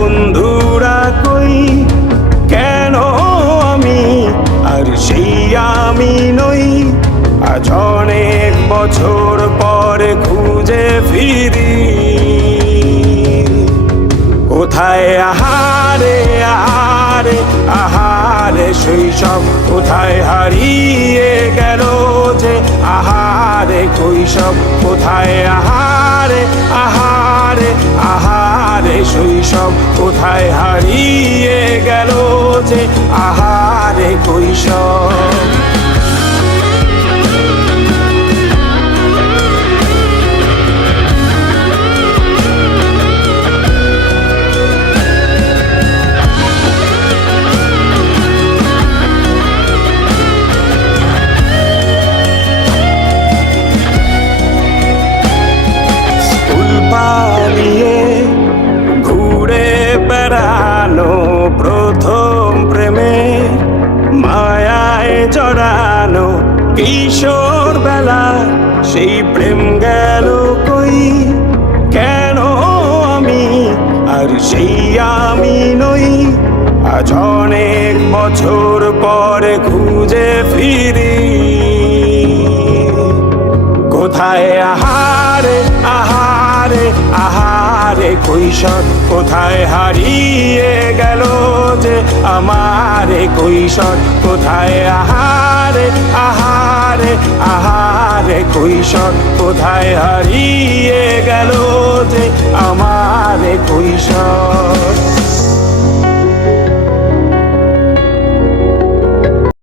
বন্ধুরা কই, কেন আমি আর সেই আমি নই। আজ অনেক বছর পরে খুঁজে ফিরি, কোথায় আহারে আহারে আহারে শৈশব, কোথায় হারিয়ে গেল যে আহারে কৈশব। কোথায় আহারে আহারে আহারে শৈশব, কোথায় হারিয়ে গেল যে আহারে কৈশব। পালিয়ে ঘুরে বেড়ানো, প্রথম প্রেমে মায়ায় জড়ানো, কিশোর বেলা সেই প্রেম গেল কই। কেন আমি আর সেই আমি নই। আজ অনেক বছর পরে খুঁজে ফিরি, কোথায় আহারে আহারে আহারে কৈশোর, কোথায় হারিয়ে গেল যে আমারে কৈশোর। কোথায় আহারে আহারে আহারে কৈশোর, কোথায় হারিয়ে গেল যে আমারে কৈশোর।